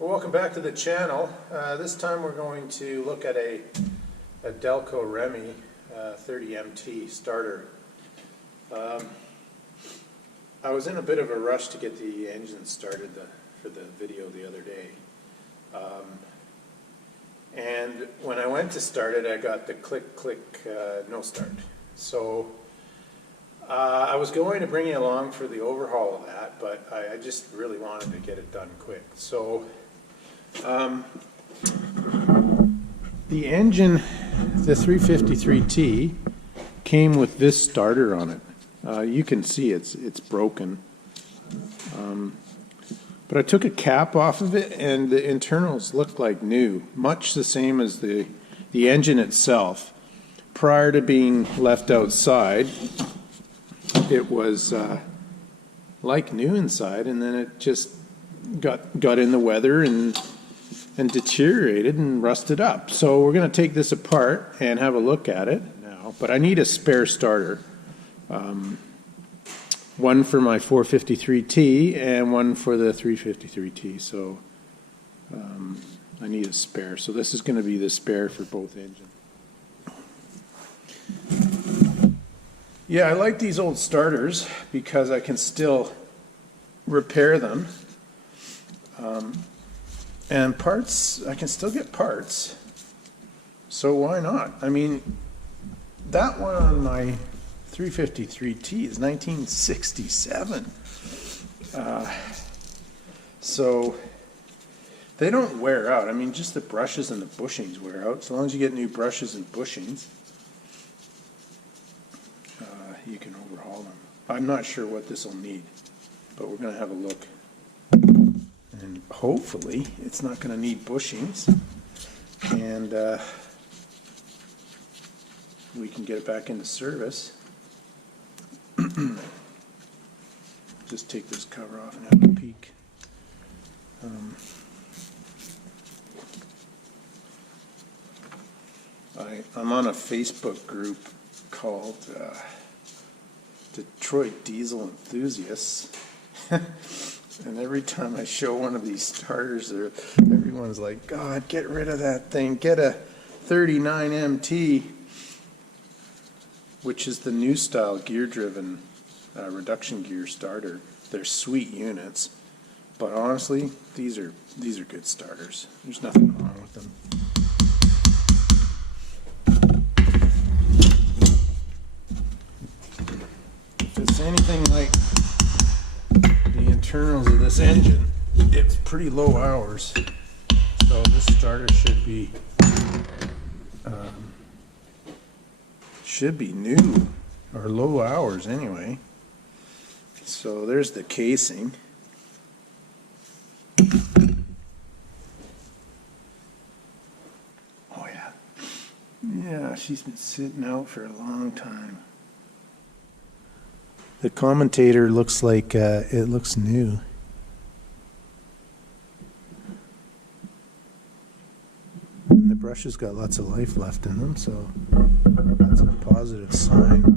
Well, welcome back to the channel. This time we're going to look at a Delco Remy 30MT starter. I was in a bit of a rush to get the engine started for the video the other day. And when I went to start it, I got the click, click, no start. So I was going to bring you along for the overhaul of that, but I just really wanted to get it done quick. So the engine, the 353T, came with this starter on it. You can see it's broken. But I took a cap off of it, and the internals look like new, much the same as the engine itself. Prior to being left outside, it was like new inside, and then it just got in the weather and deteriorated and rusted up. So we're going to take this apart and have a look at it now. But I need a spare starter. One for my 453T and one for the 353T. So I need a spare. So this is going to be the spare for both engines. Yeah, I like these old starters because I can still repair them. And parts, I can still get parts. So why not? I mean, that one on my 353T is 1967. So they don't wear out. I mean, just the brushes and the bushings wear out. As long as you get new brushes and bushings, you can overhaul them. I'm not sure what this will need, but we're going to have a look. And hopefully it's not going to need bushings, and we can get it back into service. Just take this cover off and have a peek. I'm on a Facebook group called Detroit Diesel Enthusiasts. And every time I show one of these starters, everyone's like, God, get rid of that thing. Get a 39MT, which is the new style gear-driven reduction gear starter. They're sweet units, but honestly, these are good starters. There's nothing wrong with them. If it's anything like the internals of this engine, it's pretty low hours, so this starter should be new, or low hours anyway. So there's the casing. Oh yeah, she's been sitting out for a long time. The commentator looks like it looks new. And the brush has got lots of life left in them, so that's a positive sign.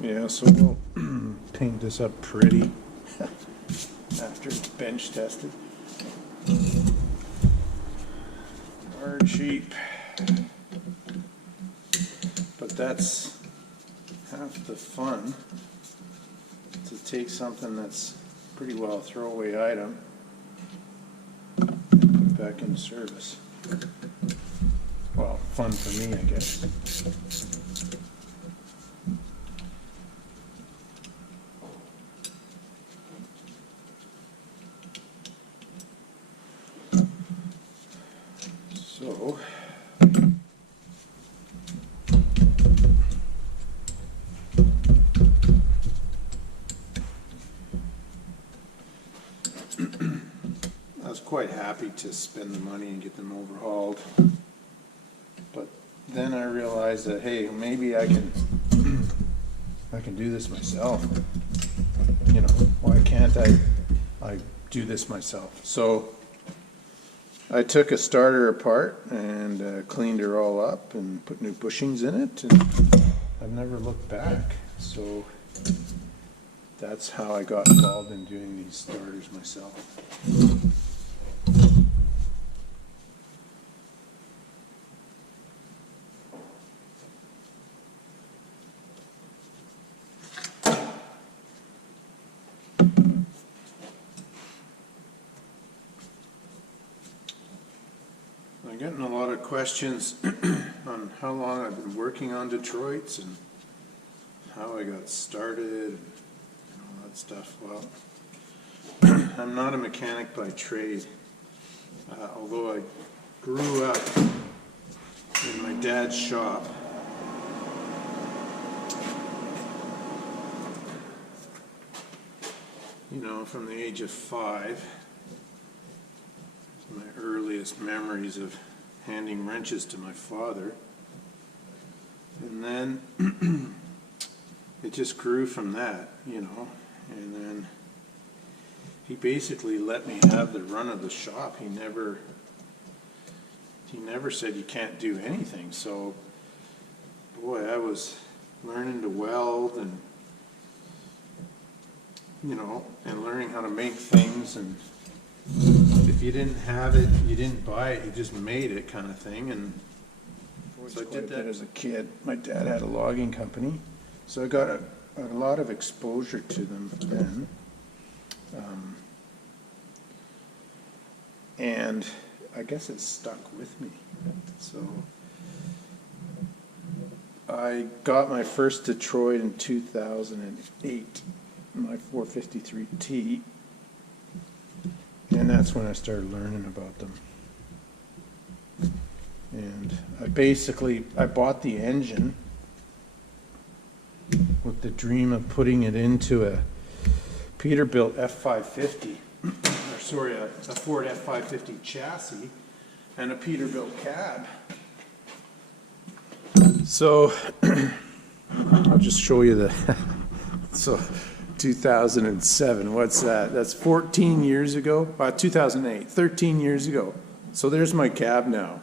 Yeah, so we'll paint this up pretty after it's bench tested. Hard cheap. But that's half the fun, to take something that's pretty well a throwaway item and put it back in service. Well, fun for me, I guess. So, I was quite happy to spend the money and get them overhauled, but then I realized that, hey, maybe I can I can do this myself. You know, why can't I do this myself? So I took a starter apart and cleaned her all up and put new bushings in it, and I've never looked back. So that's how I got involved in doing these starters myself. I'm getting a lot of questions on how long I've been working on Detroits and how I got started and all that stuff. Well, I'm not a mechanic by trade, although I grew up in my dad's shop. You know, from the age of 5. My earliest memories of handing wrenches to my father. And then it just grew from that, you know. And then he basically let me have the run of the shop. He never said you can't do anything. So, boy, I was learning to weld and, you know, and learning how to make things, and if you didn't have it, you didn't buy it, you just made it, kind of thing. And so I did that as a kid. My dad had a logging company, so I got a lot of exposure to them then. And I guess it stuck with me. So I got my first Detroit in 2008, my 453T. And that's when I started learning about them. And I bought the engine with the dream of putting it into a Peterbilt F550, or sorry, a Ford F550 chassis and a Peterbilt cab. So I'll just show you the, so 2007, what's that? That's 14 years ago? 2008, 13 years ago. So there's my cab now.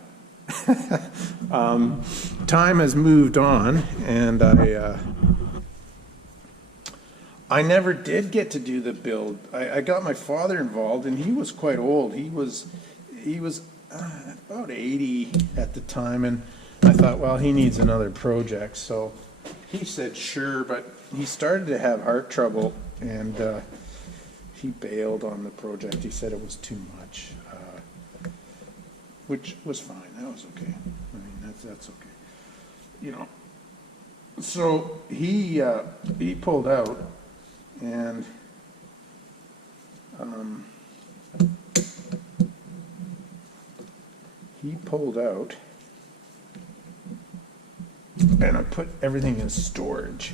Time has moved on, and I never did get to do the build. I got my father involved, and he was quite old. He was about 80 at the time, and I thought, well, he needs another project. So he said sure, but he started to have heart trouble, and he bailed on the project. He said it was too much, which was fine. That was okay. I mean, that's okay. You know. So he pulled out, and and I put everything in storage.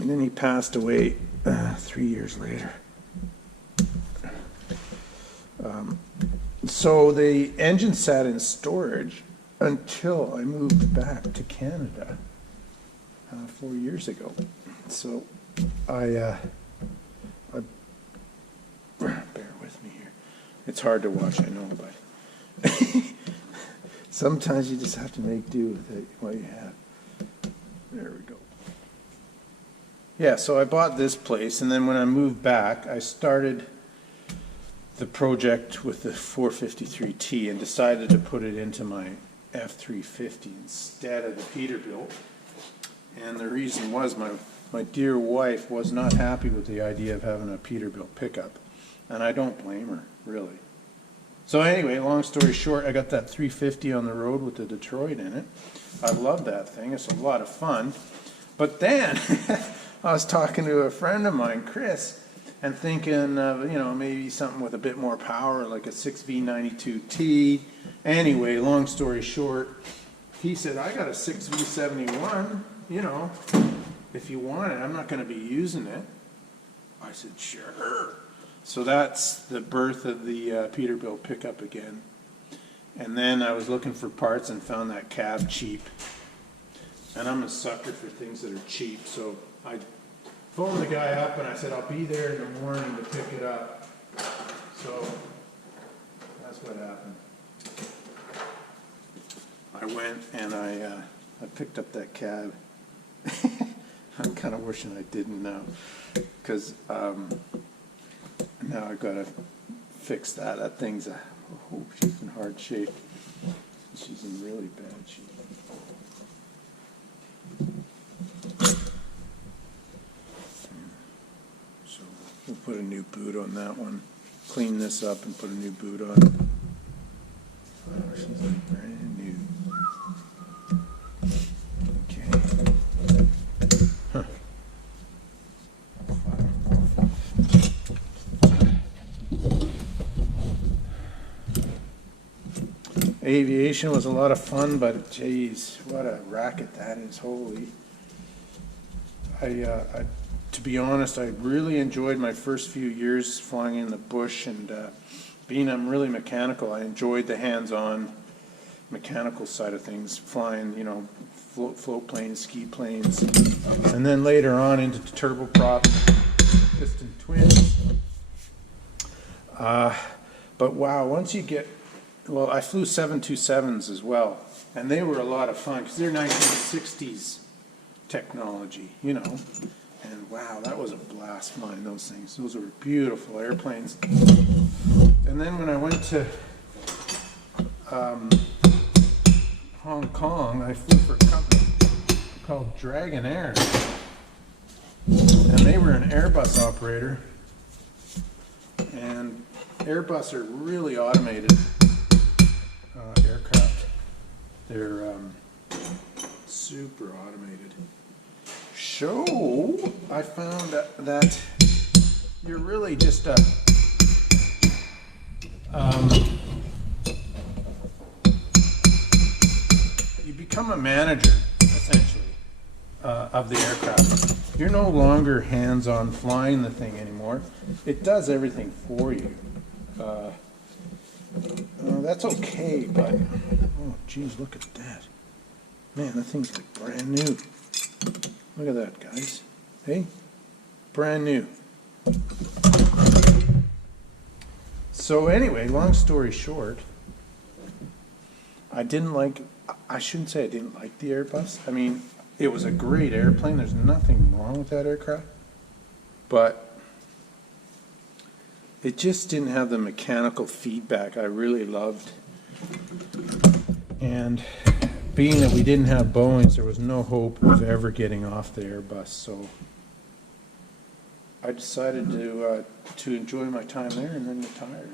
And then he passed away 3 years later. So the engine sat in storage until I moved back to Canada 4 years ago. So I bear with me here. It's hard to watch, I know, but sometimes you just have to make do with it, what you have. There we go. Yeah, so I bought this place, and then when I moved back, I started the project with the 453T and decided to put it into my F350 instead of the Peterbilt. And the reason was my dear wife was not happy with the idea of having a Peterbilt pickup, and I don't blame her, really. So anyway, long story short, I got that 350 on the road with the Detroit in it. I love that thing. It's a lot of fun. But then I was talking to a friend of mine, Chris, and thinking of, you know, maybe something with a bit more power, like a 6V92T. Anyway, long story short, he said, I got a 6V71, you know, if you want it. I'm not going to be using it. I said, sure. So that's the birth of the Peterbilt pickup again. And then I was looking for parts and found that cab cheap. And I'm a sucker for things that are cheap, so I phoned the guy up and I said, I'll be there in the morning to pick it up. So that's what happened. I went and I picked up that cab. I'm kind of wishing I didn't now, because now I've got to fix that. That thing's she's in hard shape. She's in really bad shape. So we'll put a new boot on that one. Clean this up and put a new boot on. Oh, she's like brand new. Okay. Aviation was a lot of fun, but geez, what a racket that is! Holy. To be honest, I really enjoyed my first few years flying in the bush, and I'm really mechanical. I enjoyed the hands-on mechanical side of things, flying, float planes, ski planes, and then later on into turboprop, piston twins. But wow, once you get, well, I flew 727s as well, and they were a lot of fun because they're 1960s technology, and wow, that was a blast flying those things. Those were beautiful airplanes. And then when I went to Hong Kong, I flew for a company called Dragon Air, and they were an Airbus operator, and Airbus are really automated aircraft. They're super automated. So I found that you're really just you become a manager, essentially, of the aircraft. You're no longer hands-on flying the thing anymore. It does everything for you. That's okay, but oh geez, look at that. Man, that thing's like brand new. Look at that, guys. Hey, brand new. So anyway, long story short, I shouldn't say I didn't like the Airbus. I mean, it was a great airplane. There's nothing wrong with that aircraft. But it just didn't have the mechanical feedback I really loved. And being that we didn't have Boeings, there was no hope of ever getting off the Airbus. So I decided to enjoy my time there and then retire.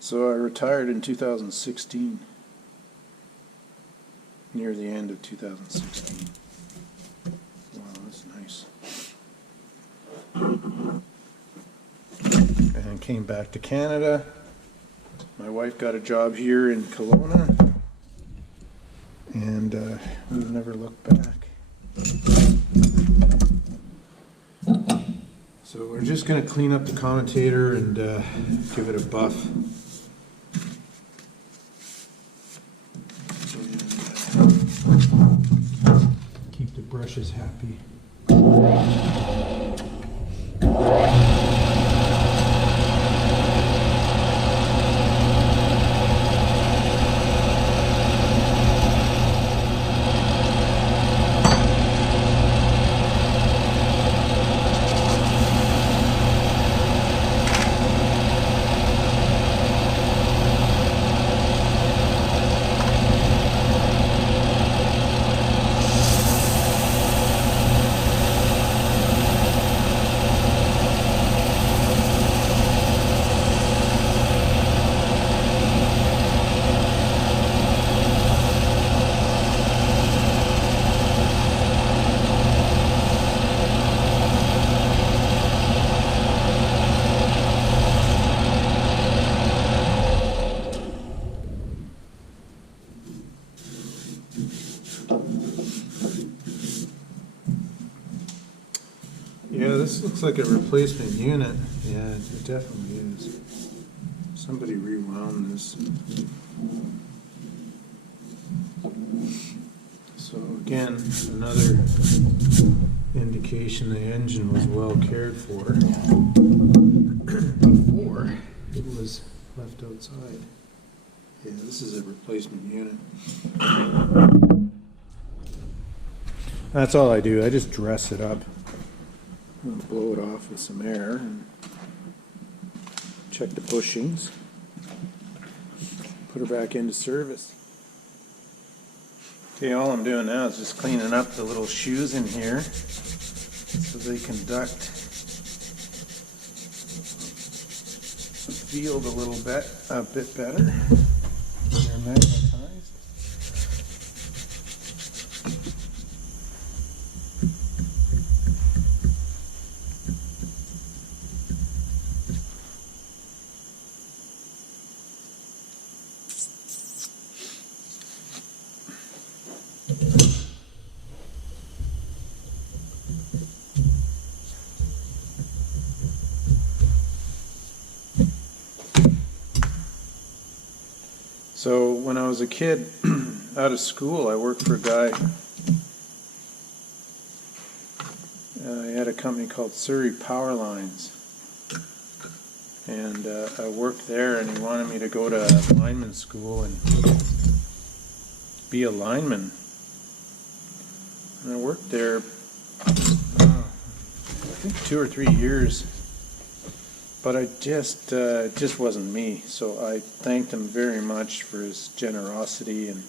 So I retired in 2016, near the end of 2016. Wow, that's nice. And came back to Canada. My wife got a job here in Kelowna, and we've never looked back. So we're just going to clean up the commutator and give it a buff. Keep the brushes happy. looks like a replacement unit. Yeah, it definitely is. Somebody rewound this. So again, another indication the engine was well cared for before it was left outside. Yeah, this is a replacement unit. That's all I do. I just dress it up. I'll blow it off with some air and check the bushings. Put her back into service. Okay, all I'm doing now is just cleaning up the little shoes in here so they can duct the field a bit better. They're magnetized. So when I was a kid, out of school, I worked for a guy. He had a company called Surrey Power Lines. And I worked there, and he wanted me to go to lineman school and be a lineman. And I worked there, I think 2 or 3 years. But it just wasn't me. So I thanked him very much for his generosity, and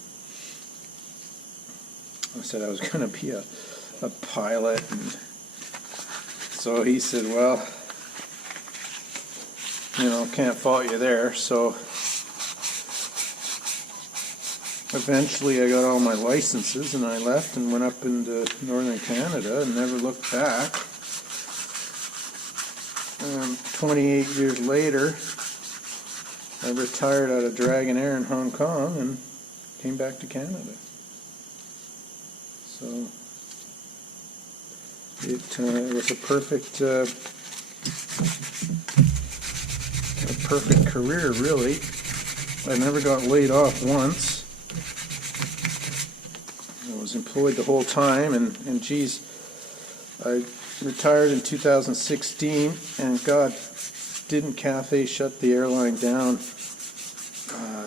I said I was going to be a pilot. And so he said, well, can't fault you there. So eventually I got all my licenses, and I left and went up into northern Canada and never looked back. 28 years later, I retired out of Dragonair in Hong Kong and came back to Canada. So it was a perfect career, really. I never got laid off once. I was employed the whole time, and geez, I retired in 2016, and God, didn't Cathay shut the airline down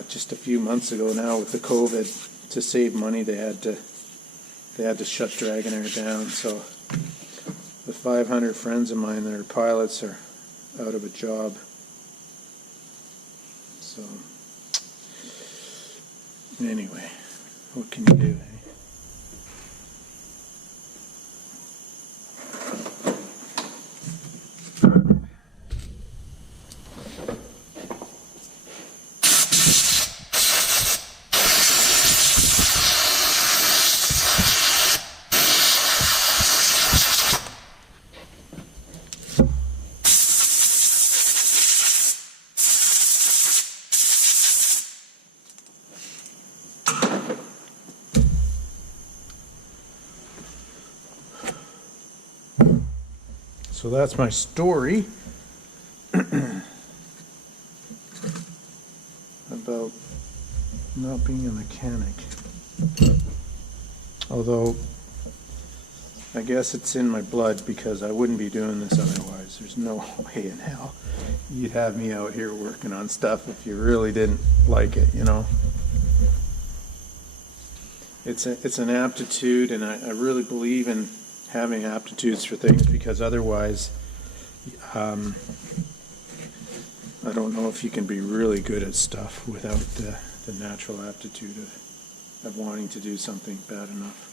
just a few months ago now with the COVID? To save money, they had to shut Dragonair down. So the 500 friends of mine that are pilots are out of a job. So anyway, what can you do? So that's my story about not being a mechanic. Although, I guess it's in my blood, because I wouldn't be doing this otherwise. There's no way in hell you'd have me out here working on stuff if you really didn't like it, It's an aptitude, and I really believe in having aptitudes for things, because otherwise I don't know if you can be really good at stuff without the natural aptitude of wanting to do something bad enough.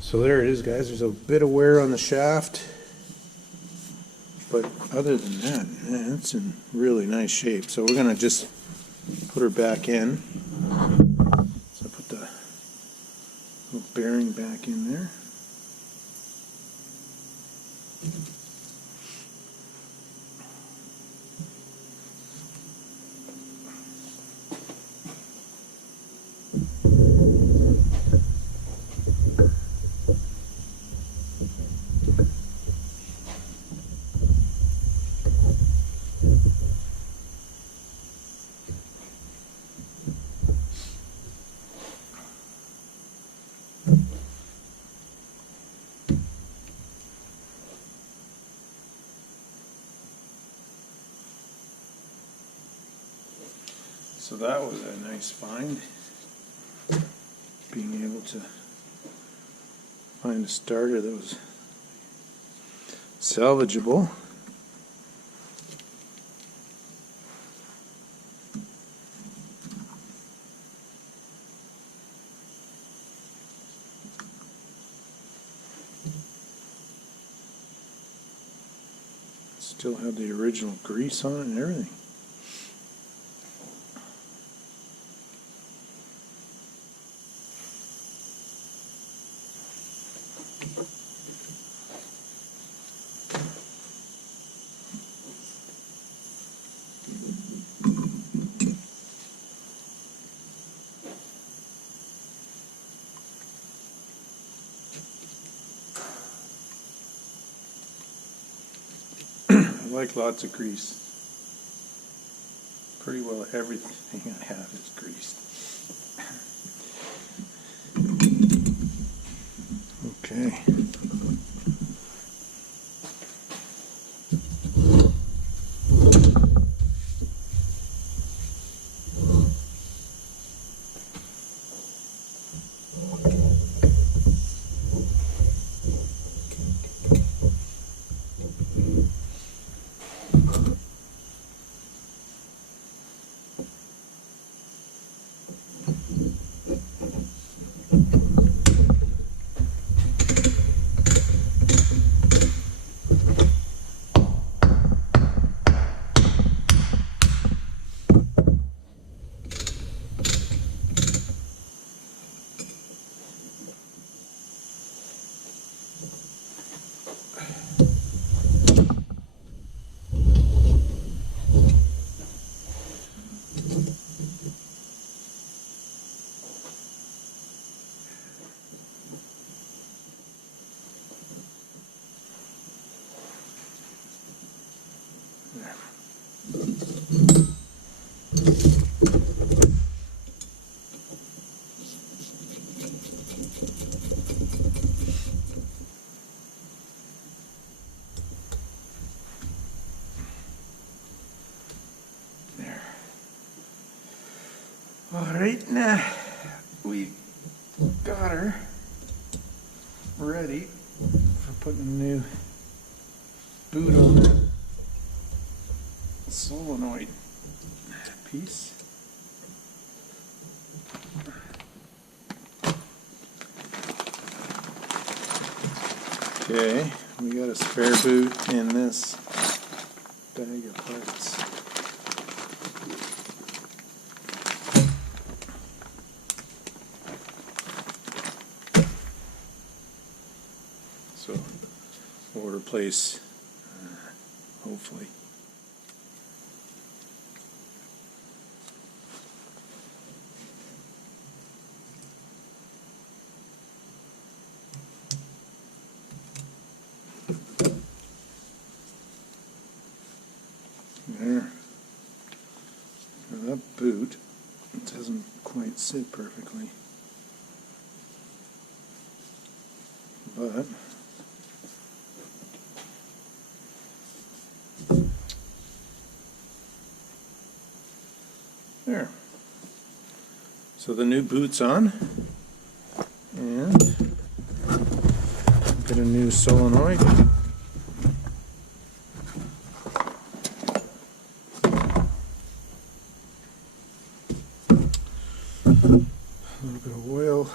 So there it is, guys. There's a bit of wear on the shaft, but other than that, man, it's in really nice shape. So we're going to just put her back in. Bearing back in there. So that was a nice find, being able to find a starter that was salvageable. Still had the original grease on it and everything. I like lots of grease. Pretty well everything I have is greased. Okay. Alright, now we got her ready for putting a new boot on that solenoid piece. Okay, we got a spare boot in this bag of parts. So we'll replace, hopefully. There. Now that boot, it doesn't quite sit perfectly, but there. So the new boot's on, and get a new solenoid. A little bit of oil.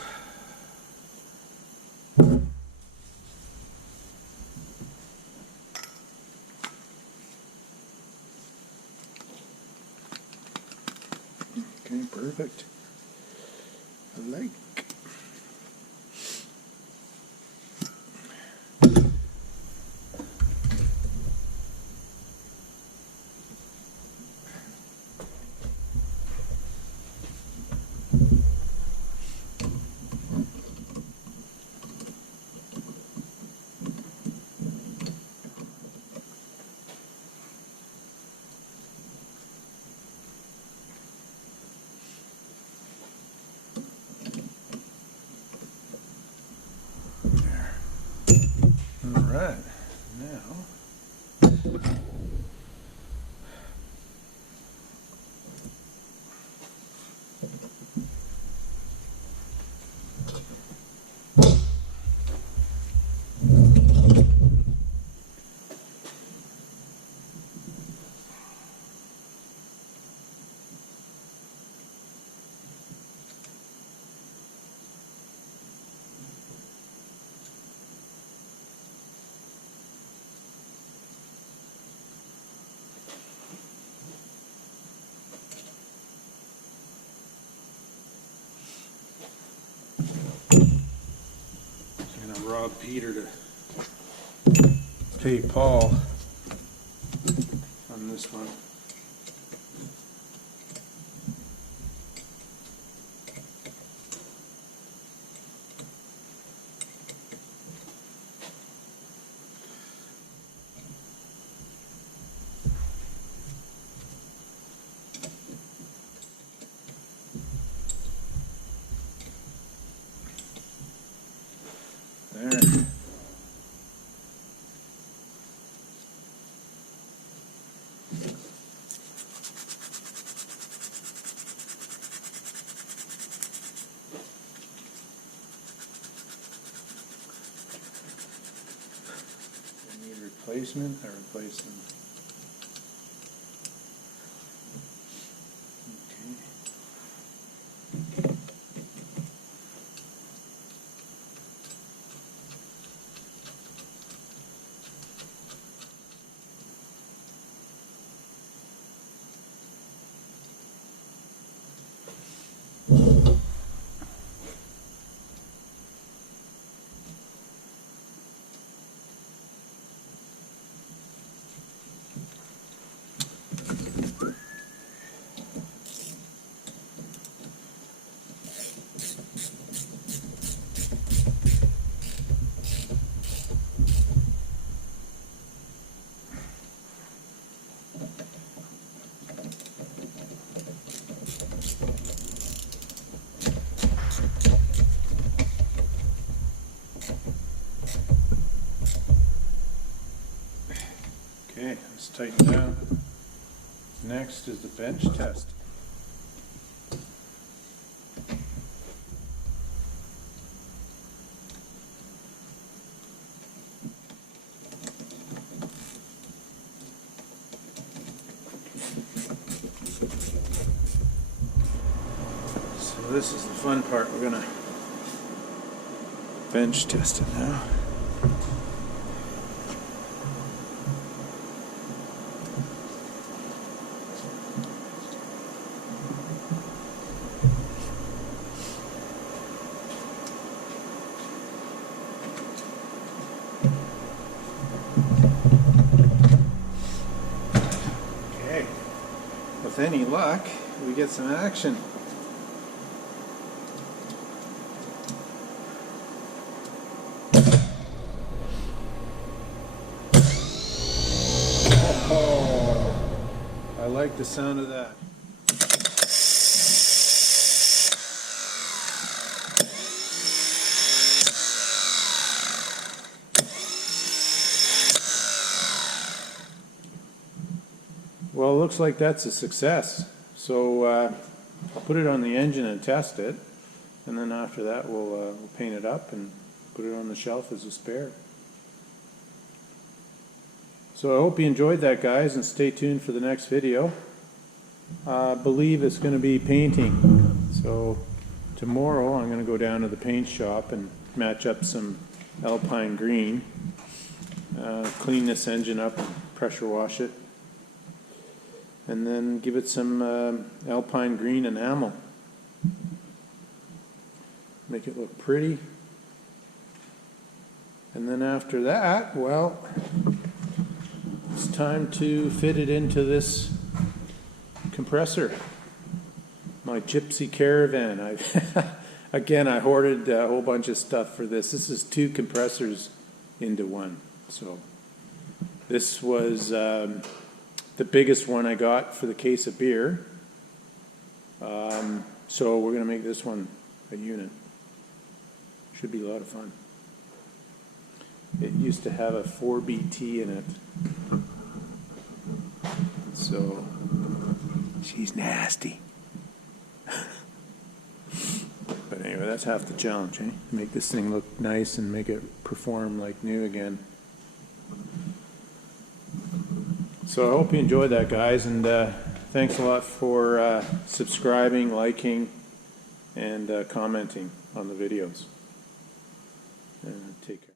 Okay, perfect. I like. Alright, now rob Peter to pay Paul on this one. There. They need replacement. I replaced them. Okay, let's tighten down. Next is the bench test. So this is the fun part. We're gonna bench test it now. With any luck, we get some action. Oh, I like the sound of that. Well, it looks like that's a success. So I'll put it on the engine and test it, and then after that we'll paint it up and put it on the shelf as a spare. So I hope you enjoyed that, guys, and stay tuned for the next video. I believe it's going to be painting. So tomorrow I'm going to go down to the paint shop and match up some Alpine green, clean this engine up and pressure wash it, and then give it some Alpine green enamel. Make it look pretty. And then after that, well, it's time to fit it into this compressor. My gypsy caravan. Again, I hoarded a whole bunch of stuff for this. This is 2 compressors into one. So this was the biggest one I got for the case of beer. So we're going to make this one a unit. Should be a lot of fun. It used to have a 4BT in it. So she's nasty. But anyway, that's half the challenge, eh? Make this thing look nice and make it perform like new again. So I hope you enjoyed that, guys, and thanks a lot for subscribing, liking, and commenting on the videos. Take care.